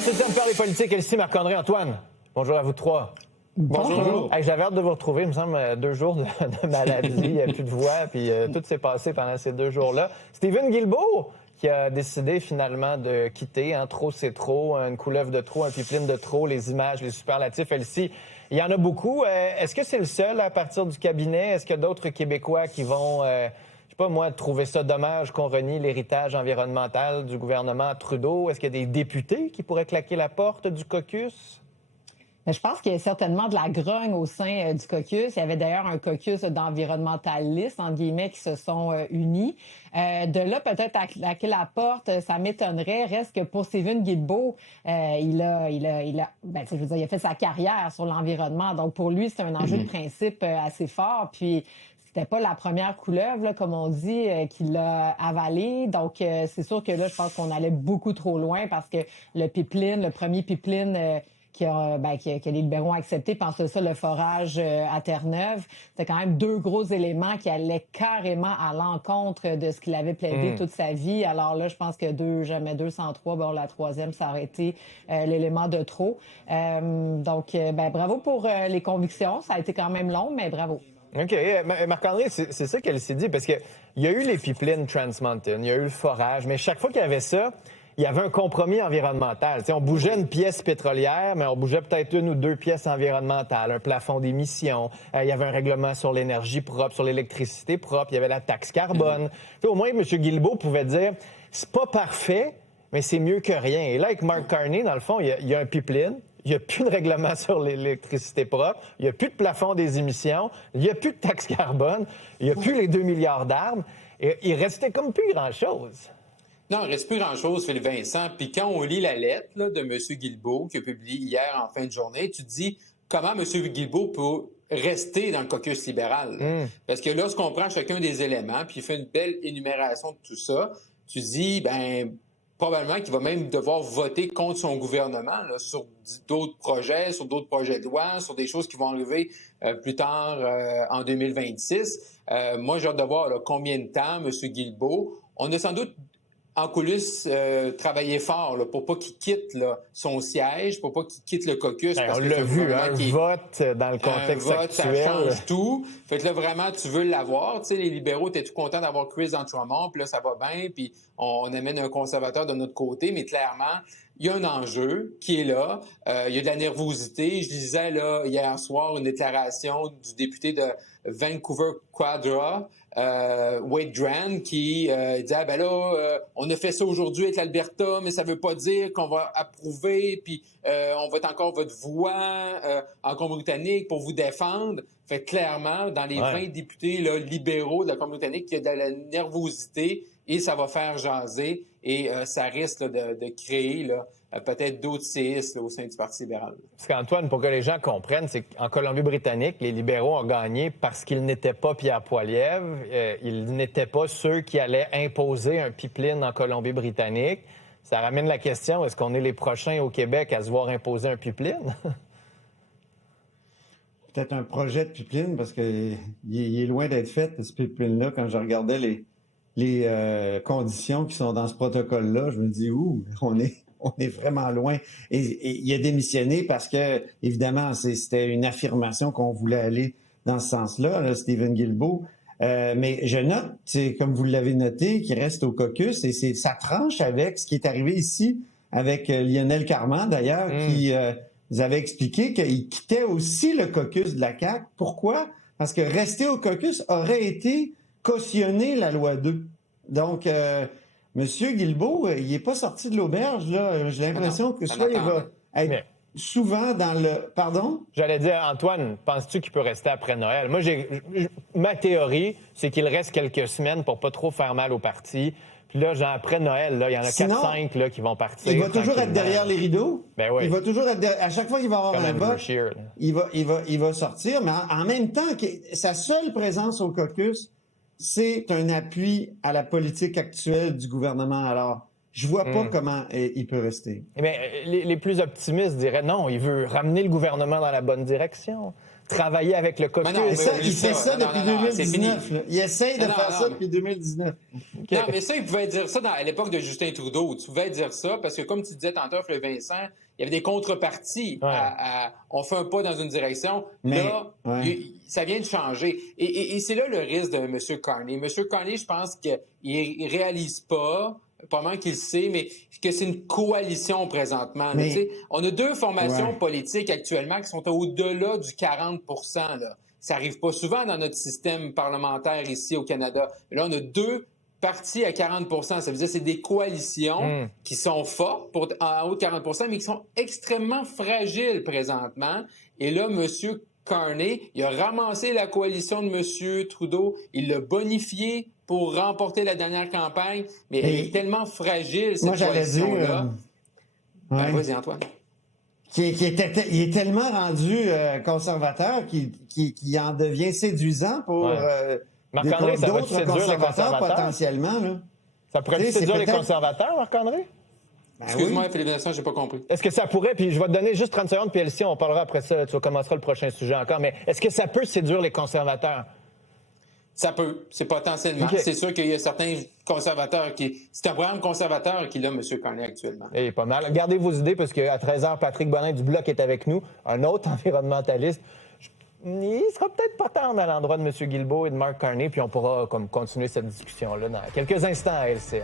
C'est le temps de parler politique. Elsie, Marc-André, Antoine. Bonjour à vous trois. Bonjour. Hey, j'avais hâte de vous retrouver. Il me semble 2 jours de maladie, plus de voix, puis tout s'est passé pendant ces 2 jours-là. Stephen Guilbeault qui a décidé finalement de quitter. Trop, c'est trop. Une couleuvre de trop, un pipeline de trop, les images, les superlatifs. Elsie, il y en a beaucoup. Est-ce que c'est le seul à partir du cabinet? Est-ce qu'il y a d'autres Québécois qui vont... pas moi, trouver ça dommage qu'on renie l'héritage environnemental du gouvernement Trudeau. Est-ce qu'il y a des députés qui pourraient claquer la porte du caucus? Je pense qu'il y a certainement de la grogne au sein du caucus. Il y avait d'ailleurs un caucus d'environnementalistes, entre guillemets, qui se sont unis. De là, peut-être à claquer la porte, ça m'étonnerait. Reste que pour Stephen Guilbeault, il a fait sa carrière sur l'environnement. Donc, pour lui, c'est un enjeu de principe assez fort. Puis, c'était pas la première couleuvre, là, comme on dit, qu'il a avalée. Donc, c'est sûr que là, je pense qu'on allait beaucoup trop loin parce que le premier pipeline que les libéraux ont accepté, pense ça, le forage à Terre-Neuve, c'était quand même 2 gros éléments qui allaient carrément à l'encontre de ce qu'il avait plaidé toute sa vie. Alors là, je pense que jamais 203, bon, la troisième, ça aurait été l'élément de trop. Donc, bravo pour les convictions. Ça a été quand même long, mais bravo. OK. Marc-André, c'est ça qu'elle s'est dit, parce qu'il y a eu les pipelines Trans Mountain, il y a eu le forage, mais chaque fois qu'il y avait ça, il y avait un compromis environnemental. T'sais, on bougeait une pièce pétrolière, mais on bougeait peut-être 1 ou 2 pièces environnementales, un plafond d'émissions, il y avait un règlement sur l'énergie propre, sur l'électricité propre, il y avait la taxe carbone. Au moins, M. Guilbeault pouvait dire, c'est pas parfait, mais c'est mieux que rien. Et là, avec Mark Carney, dans le fond, il y a un pipeline. Il n'y a plus de règlement sur l'électricité propre, il n'y a plus de plafond des émissions, il n'y a plus de taxe carbone, il n'y a plus les 2 milliards d'arbres. Et il restait comme plus grand-chose. Non, il ne reste plus grand-chose, Philippe Vincent. Puis quand on lit la lettre là, de M. Guilbeault, qui a publié hier en fin de journée, tu te dis comment M. Guilbeault peut rester dans le caucus libéral. Parce que lorsqu'on prend chacun des éléments, puis il fait une belle énumération de tout ça, tu dis, probablement qu'il va même devoir voter contre son gouvernement là, sur d'autres projets de loi, sur des choses qui vont arriver plus tard en 2026. Moi, j'ai hâte de voir là, combien de temps M. Guilbeault. On a sans doute en coulisses travaillé fort là, pour pas qu'il quitte là, son siège, pour pas qu'il quitte le caucus. On l'a vu, un vote dans le contexte actuel. Ça change tout. Fait que là, vraiment, tu veux l'avoir. Tu sais, les libéraux étaient tout contents d'avoir Chris Drummond, puis là, ça va bien, puis on amène un conservateur de notre côté, mais clairement, il y a un enjeu qui est là. Il y a de la nervosité. Je lisais là, hier soir une déclaration du député de Vancouver Quadra, Wade Dran, qui disait on a fait ça aujourd'hui avec l'Alberta, mais ça veut pas dire qu'on va approuver, puis on va être encore votre voix en Colombie-Britannique pour vous défendre. Fait clairement, dans les 20 députés là, libéraux de la Colombie-Britannique, il y a de la nervosité et ça va faire jaser et ça risque là, de créer là, peut-être d'autres séismes au sein du Parti libéral. Parce qu'Antoine, pour que les gens comprennent, c'est qu'en Colombie-Britannique, les libéraux ont gagné parce qu'ils n'étaient pas Pierre Poilievre, ils n'étaient pas ceux qui allaient imposer un pipeline en Colombie-Britannique. Ça ramène la question, est-ce qu'on est les prochains au Québec à se voir imposer un pipeline? Peut-être un projet de pipeline, parce qu'il est loin d'être fait, ce pipeline-là. Quand je regardais les conditions qui sont dans ce protocole-là, je me dis, on est vraiment loin. Et il a démissionné parce que, évidemment, c'était une affirmation qu'on voulait aller dans ce sens-là, là, Stephen Guilbeault. Mais je note, comme vous l'avez noté, qu'il reste au caucus et ça tranche avec ce qui est arrivé ici avec Lionel Carman, d'ailleurs, qui nous avait expliqué qu'il quittait aussi le caucus de la CAQ. Pourquoi? Parce que rester au caucus aurait été cautionner la loi 2. Donc, Monsieur Guilbeault, il n'est pas sorti de l'auberge, là. J'ai l'impression que soit il va être souvent dans le... Pardon? J'allais dire, Antoine, penses-tu qu'il peut rester après Noël? Moi, ma théorie, c'est qu'il reste quelques semaines pour pas trop faire mal au parti. Puis là, après Noël, là, il y en a 4-5 là, qui vont partir. Il va toujours être derrière les rideaux. Ben oui. Il va toujours être à chaque fois qu'il va avoir comme un vote, il va sortir. Mais en même temps, sa seule présence au caucus, c'est un appui à la politique actuelle du gouvernement. Alors, je vois pas comment il peut rester. Mais les plus optimistes diraient non, il veut ramener le gouvernement dans la bonne direction. travailler avec le caucus. Mais non, Mais ça, oublie il fait ça Non, depuis non, non, c'est 2019. là. Il essaye de Non, faire non, ça mais- depuis 2019. Non, mais ça, il pouvait dire ça à l'époque de Justin Trudeau. Tu pouvais dire ça parce que, comme tu disais tantôt, le Vincent, il y avait des contreparties. Ouais. On fait un pas dans une direction. Mais, là, ouais. ça vient de changer. Et c'est là le risque de M. Carney. M. Carney, je pense qu'il ne réalise pas mal qu'il le sait, mais que c'est une coalition présentement. Mais- Tu sais, on a deux formations Ouais. politiques actuellement qui sont au-delà du 40 là. Ça n'arrive pas souvent dans notre système parlementaire ici au Canada. Là, on a deux partis à 40 Ça veut dire que c'est des coalitions qui sont fortes en haut de 40 mais qui sont extrêmement fragiles présentement. Et là, M. Carney, il a ramassé la coalition de M. Trudeau, il l'a bonifié pour remporter la dernière campagne, mais elle est tellement fragile, cette Moi, j'allais dire. coalition-là. Ouais. Ben, vas-y, Antoine. Il est tellement rendu conservateur qu'il en devient séduisant pour Ouais. Marc-André, ça va-tu d'autres séduire les conservateurs conservateurs? potentiellement. Là. Ça pourrait Tu sais, séduire c'est les peut-être- conservateurs, Marc-André? Ben Excuse-moi, oui. Philippe Vincent, j'ai pas compris. Est-ce que ça pourrait, puis je vais te donner juste 30 secondes, puis Elsie, on parlera après ça, tu commenceras le prochain sujet encore, mais est-ce que ça peut séduire les conservateurs? Ça peut, c'est potentiellement. OK. C'est sûr qu'il y a certains conservateurs qui... C'est un programme conservateur qu'il a, M. Carney, actuellement. Eh, pas mal. Gardez vos idées, parce qu'à 13h, Patrick Bonin du Bloc est avec nous, un autre environnementaliste. Il sera peut-être pas tendre à l'endroit de M. Guilbeault et de Mark Carney, puis on pourra continuer cette discussion-là dans quelques instants à LCN.